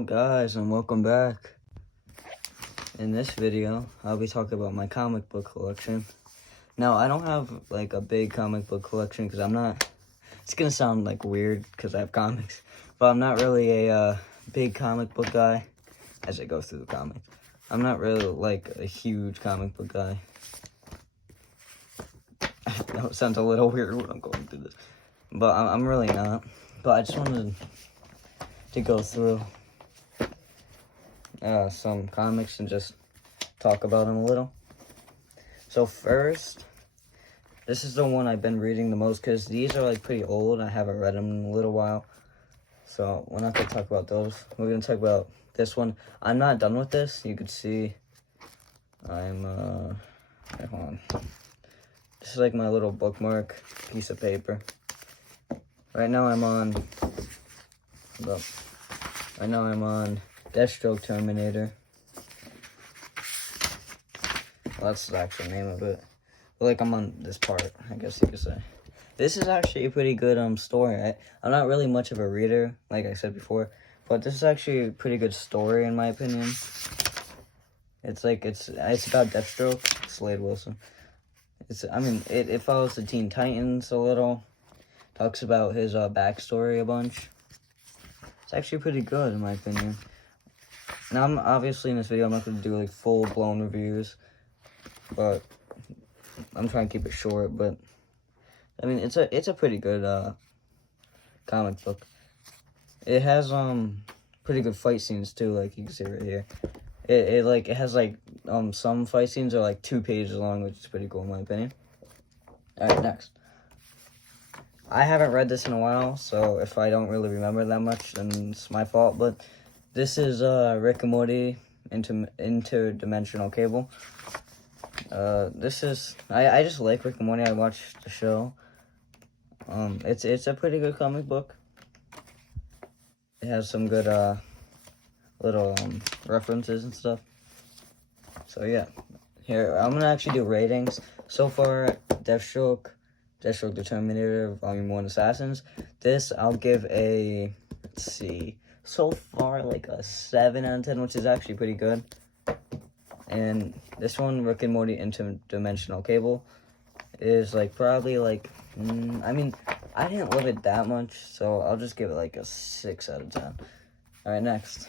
Hello guys and welcome back. In this video, I'll be talking about my comic book collection. Now, I don't have like a big comic book collection because I'm not, it's gonna sound like weird because I have comics, but I'm not really a big comic book guy as I go through the comics. I'm not really like a huge comic book guy. I know it sounds a little weird when I'm going through this, but I'm really not. But I just wanted to go through some comics and just talk about them a little. So first, this is the one I've been reading the most because these are like pretty old. I haven't read them in a little while, so we're not going to talk about those. We're going to talk about this one. I'm not done with this. You could see I'm okay, hold on. This is like my little bookmark piece of paper. Right now I'm on Deathstroke Terminator. Well, that's the actual name of it. But like I'm on this part, I guess you could say. This is actually a pretty good story. I'm not really much of a reader, like I said before, but this is actually a pretty good story in my opinion. It's like it's about Deathstroke, Slade Wilson. It follows the Teen Titans a little. Talks about his backstory a bunch. It's actually pretty good in my opinion. Now, I'm obviously in this video, I'm not going to do like full-blown reviews, but I'm trying to keep it short. But I mean, it's a pretty good comic book. It has pretty good fight scenes too, like you can see right here. It has like some fight scenes are like 2 pages long, which is pretty cool in my opinion. All right, next. I haven't read this in a while, so if I don't really remember that much, then it's my fault. But this is Rick and Morty Interdimensional Cable. This is I just like Rick and Morty. I watched the show. It's a pretty good comic book. It has some good little references and stuff. So yeah, here I'm gonna actually do ratings. So far, Deathstroke the Terminator, Volume 1 Assassins. This I'll give a, let's see, so far like a 7 out of 10, which is actually pretty good. And this one, Rick and Morty Interdimensional Cable, is like probably like, I mean, I didn't love it that much, so I'll just give it like a 6 out of 10. Alright, next.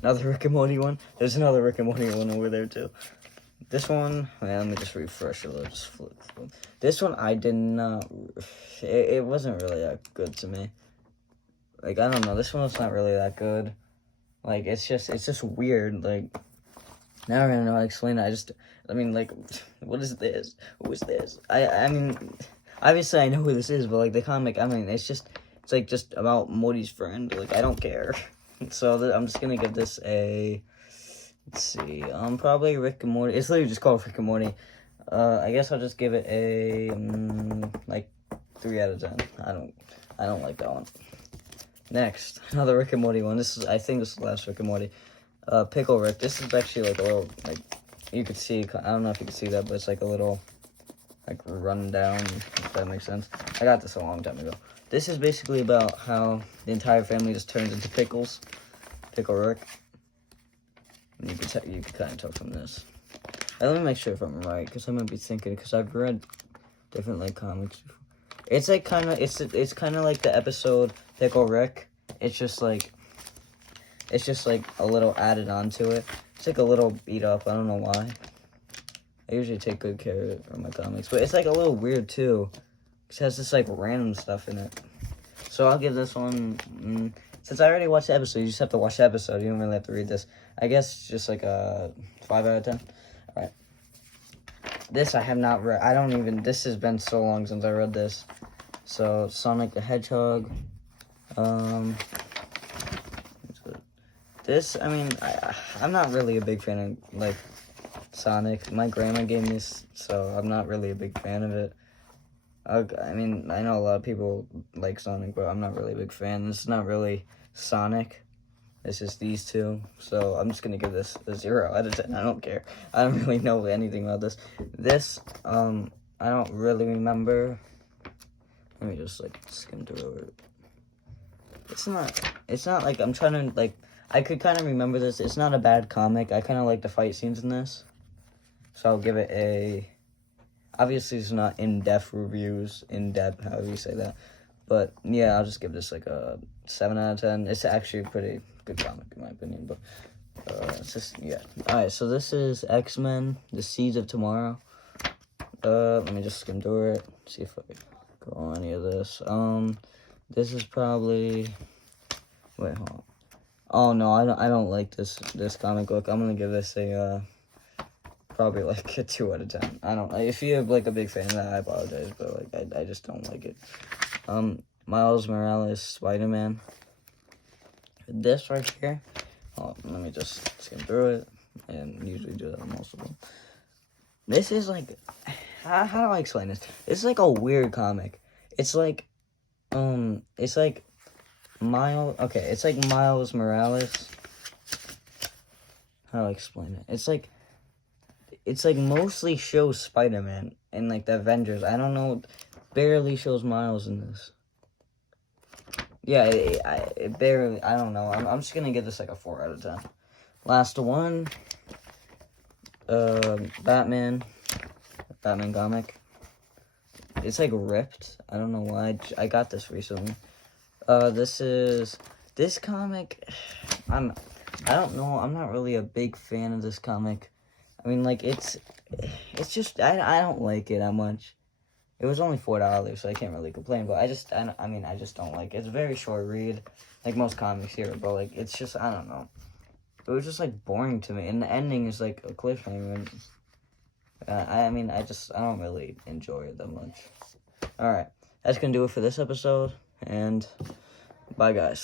Another Rick and Morty one. There's another Rick and Morty one over there too. This one, let me just refresh it. Let's just flip. This one, I did not. It wasn't really that good to me. Like, I don't know. This one was not really that good. Like, it's just weird. Like, now I don't know how to explain it. I mean, like, what is this? Who is this? I mean, obviously I know who this is, but like the comic, I mean, it's like just about Morty's friend. Like, I don't care. So I'm just gonna give this a. Let's see, probably Rick and Morty. It's literally just called Rick and Morty. I guess I'll just give it a, like, 3 out of 10. I don't like that one. Next, another Rick and Morty one. I think this is the last Rick and Morty. Pickle Rick. This is actually, like, a little, like, you could see, I don't know if you can see that, but it's, like, a little, like, rundown, if that makes sense. I got this a long time ago. This is basically about how the entire family just turns into pickles. Pickle Rick. You can kind of tell from this. Let me make sure if I'm right, because I might be thinking, because I've read different like comics before. It's like kind of it's kind of like the episode Pickle Rick. It's just like a little added onto it. It's like a little beat up. I don't know why. I usually take good care of it from my comics, but it's like a little weird too. It has this like random stuff in it. So I'll give this one. Since I already watched the episode, you just have to watch the episode. You don't really have to read this. I guess just like a 5 out of 10. All right. This I have not read. This has been so long since I read this. So Sonic the Hedgehog. This, I mean, I'm not really a big fan of like Sonic. My grandma gave me this, so I'm not really a big fan of it. I mean, I know a lot of people like Sonic, but I'm not really a big fan. This is not really Sonic. It's just these two. So I'm just going to give this a 0 out of 10. I don't care. I don't really know anything about this. This, I don't really remember. Let me just, like, skim through it. it's not like I'm trying to, like, I could kind of remember this. It's not a bad comic. I kind of like the fight scenes in this. So I'll give it a, obviously it's not in-depth reviews, in-depth, however you say that. But yeah, I'll just give this like a 7 out of 10. It's actually a pretty good comic in my opinion, but it's just, yeah. Alright, so this is X-Men, The Seeds of Tomorrow. Let me just skim through it, see if I go on any of this. This is probably, wait, hold on. Oh no, I don't like this comic book. I'm gonna give this a probably like a 2 out of 10. I don't, if you're like a big fan of that, I apologize, but like I just don't like it. Miles Morales Spider-Man. This right here. Oh, let me just skim through it, and usually do that on most of them. This is like, how do I explain this? It's like a weird comic. It's like Miles. Okay, it's like Miles Morales. How do I explain it? It's like mostly shows Spider-Man and like the Avengers. I don't know, barely shows Miles in this. Yeah, it barely. I don't know. I'm just gonna give this like a 4 out of 10. Last one. Batman comic. It's like ripped. I don't know why. I got this recently. This comic. I don't know. I'm not really a big fan of this comic. I mean, like it's just I don't like it that much. It was only $4, so I can't really complain. But I just don't like it. It's a very short read, like most comics here. But like it's just, I don't know. It was just like boring to me, and the ending is like a cliffhanger. I don't really enjoy it that much. All right, that's gonna do it for this episode, and bye, guys.